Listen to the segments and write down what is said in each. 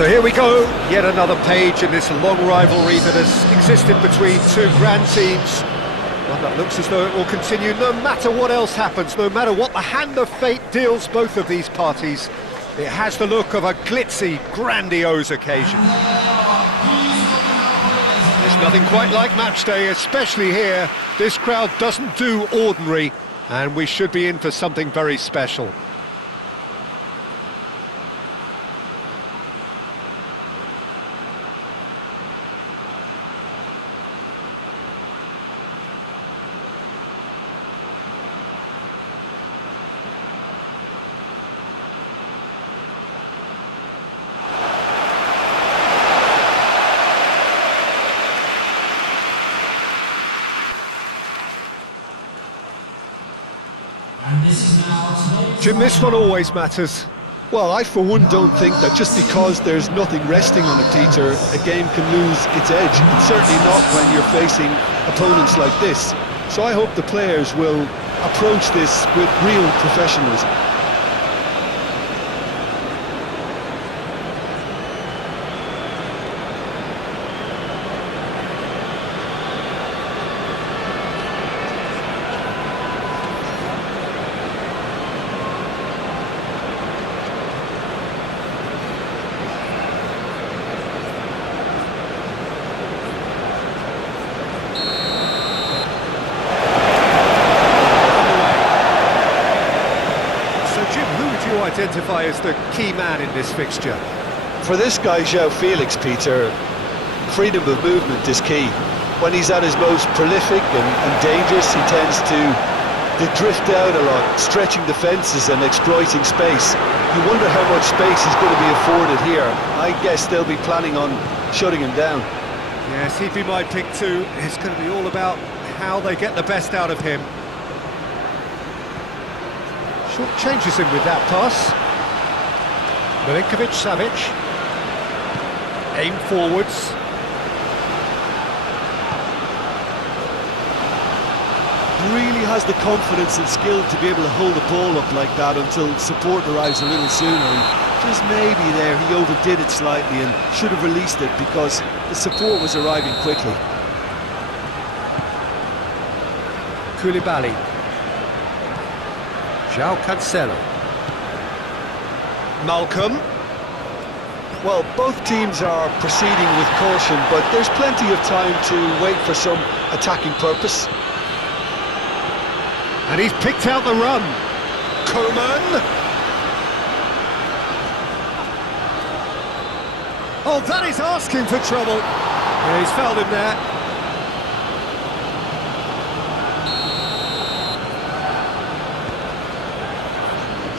So here we go, yet another page in this long rivalry that has existed between two grand teams. One that looks as though it will continue no matter what else happens, no matter what the hand of fate deals both of these parties. It has the look of a glitzy, grandiose occasion. There's nothing quite like match day, especially here. This crowd doesn't do ordinary, and we should be in for something very special. Jim, this one always matters. Well, I for one don't think that just because there's nothing resting on it, Peter, a game can lose its edge, and certainly not when you're facing opponents like this. So I hope the players will approach this with real professionalism. Identify as the key man in this fixture? For this guy, João Felix, Peter, freedom of movement is key. When he's at his most prolific and dangerous, he tends to drift out a lot, stretching defences and exploiting space. You wonder how much space he's going to be afforded here. I guess they'll be planning on shutting him down. Yes, he'd be my pick too. It's going to be all about how they get the best out of him. Short changes him with that pass. Milinkovic-Savic. Aim forwards. Really has the confidence and skill to be able to hold the ball up like that until support arrives a little sooner. And just maybe there he overdid it slightly and should have released it because the support was arriving quickly. Koulibaly. João Cancelo. Malcolm. Well, both teams are proceeding with caution, but there's plenty of time to wait for some attacking purpose. And he's picked out the run. Coman. Oh, that is asking for trouble. Yeah, he's fouled him there.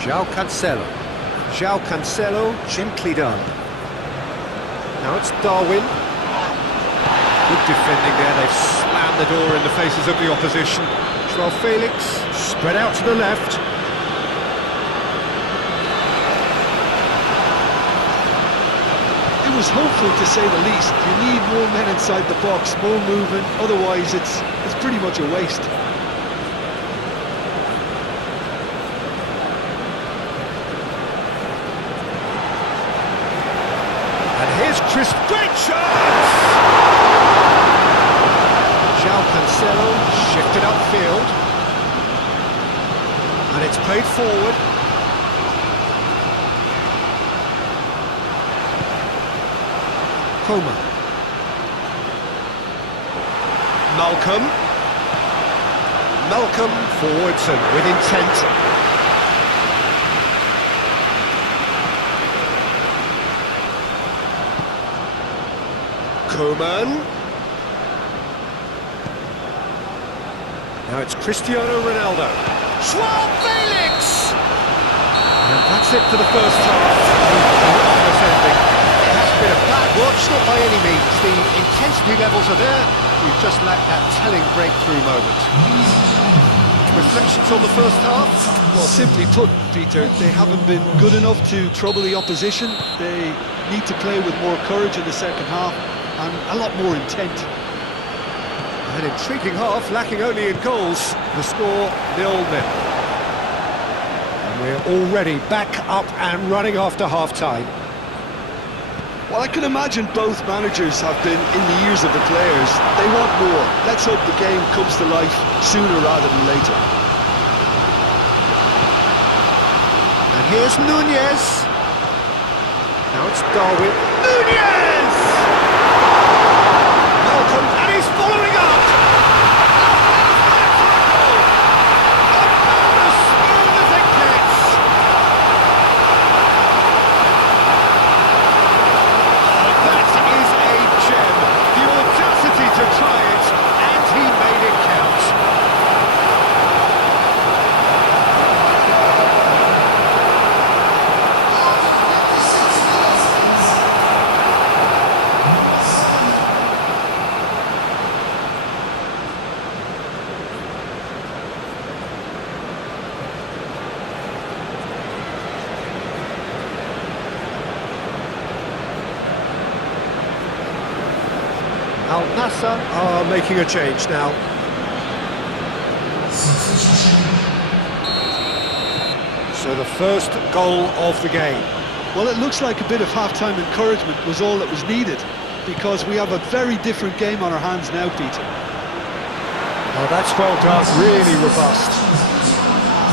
João Cancelo. João Cancelo, gently done. Now it's Darwin. Good defending there, they've slammed the door in the faces of the opposition. João Felix, spread out to the left. It was hopeful to say the least. You need more men inside the box, more movement, otherwise it's pretty much a waste. Crisp, great chance! João Cancelo shifted upfield. And it's played forward. Coman. Malcolm. Malcolm forwards and with intent. Coman. Now it's Cristiano Ronaldo. João Felix! And that's it for the first half. It hasn't been a bad watch, not by any means. The intensity levels are there. We've just lacked that telling breakthrough moment. Reflections on the first half? Well, simply put, Peter, they haven't been good enough to trouble the opposition. They need to play with more courage in the second half. And a lot more intent. An intriguing half, lacking only in goals. The score 0-0. And we're already back up and running after half-time. Well, I can imagine both managers have been in the ears of the players. They want more. Let's hope the game comes to life sooner rather than later. And here's Nunez. Now it's Darwin. Nunez! Malcolm, and he's following up! About as smooth as it gets! That is a gem. The audacity to try it, and he made it count. Al Nassr are making a change now. So the first goal of the game. Well, it looks like a bit of half-time encouragement was all that was needed, because we have a very different game on our hands now, Peter. Oh, that's well done, really robust.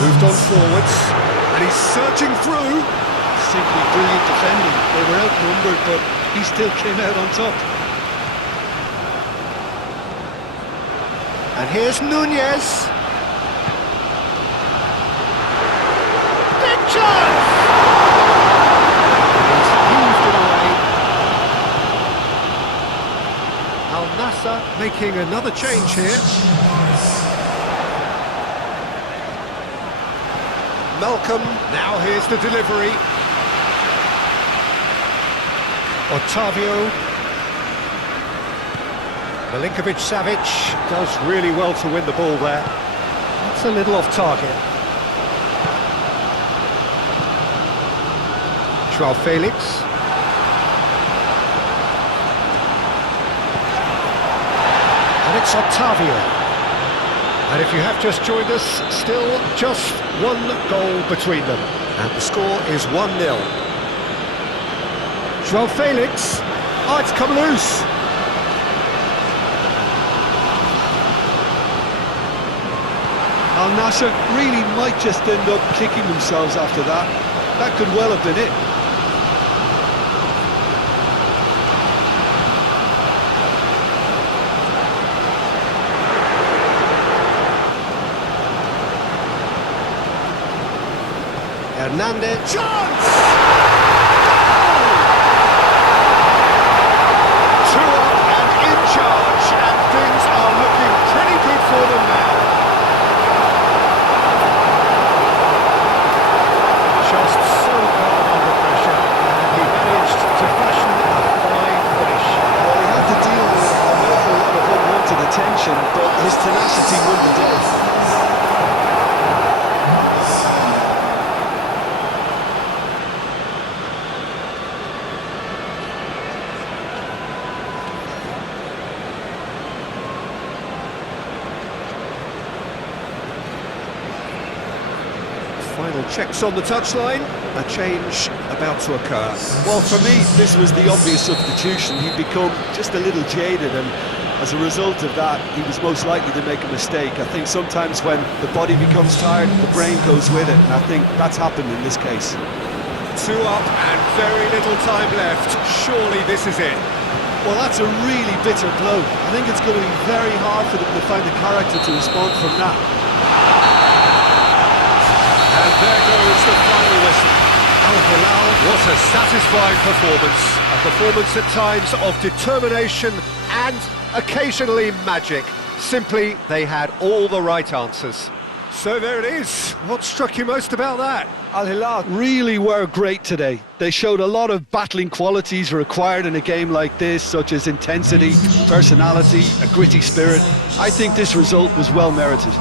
Moved on forwards, and he's surging through. Simply brilliant defending. They were outnumbered, but he still came out on top. And here's Nunez. Big chance! He's heaved it away. Al Nassr making another change here. Malcolm, now here's the delivery. Otavio. Milinkovic-Savic does really well to win the ball there. That's a little off target. Joao Felix. And it's Otavio. And if you have just joined us, still just one goal between them. And the score is 1-0. Joao Felix. Oh, it's come loose. Al Nassr really might just end up kicking themselves after that. That could well have been it. Hernandez. Chance! Two up and in charge, and things are looking pretty good for them now. Just so calm under pressure, and he managed to fashion a fine finish. Well, he had to deal with an awful lot of unwanted attention, but his tenacity won the day. Final checks on the touchline, a change about to occur. Well, for me, this was the obvious substitution. He'd become just a little jaded, and as a result of that, he was most likely to make a mistake. I think sometimes when the body becomes tired, the brain goes with it, and I think that's happened in this case. Two up and very little time left. Surely this is it. Well, that's a really bitter blow. I think it's going to be very hard for them to find the character to respond from that. And there goes the final whistle. Al Hilal, what a satisfying performance. A performance at times of determination and occasionally magic. Simply, they had all the right answers. So there it is. What struck you most about that? Al Hilal really were great today. They showed a lot of battling qualities required in a game like this, such as intensity, personality, a gritty spirit. I think this result was well merited.